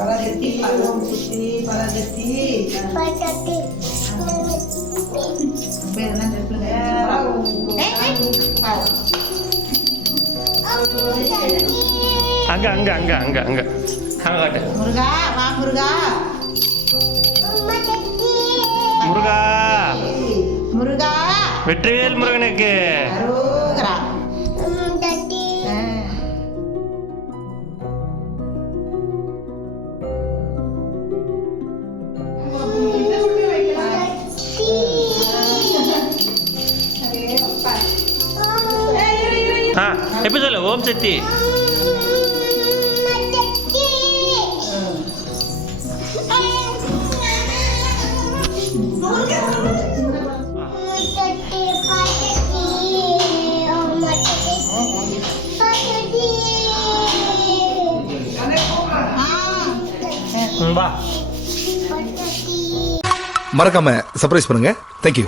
ஓம் சுத்தி பரகத்தி பட்டத்தி பேர் என்ன சொல்லுங்க அங்க அங்க அங்க அங்க அங்க அங்க காட்டு முருகா வா முருகா முருகா முருகா வெற்றிவேல் முருகனுக்கு அரோகரா ஆ எப்போ சொல்லு? ஓம் சக்தி. மறக்காம சர்ப்ரைஸ் பண்ணுங்க. தேங்க்யூ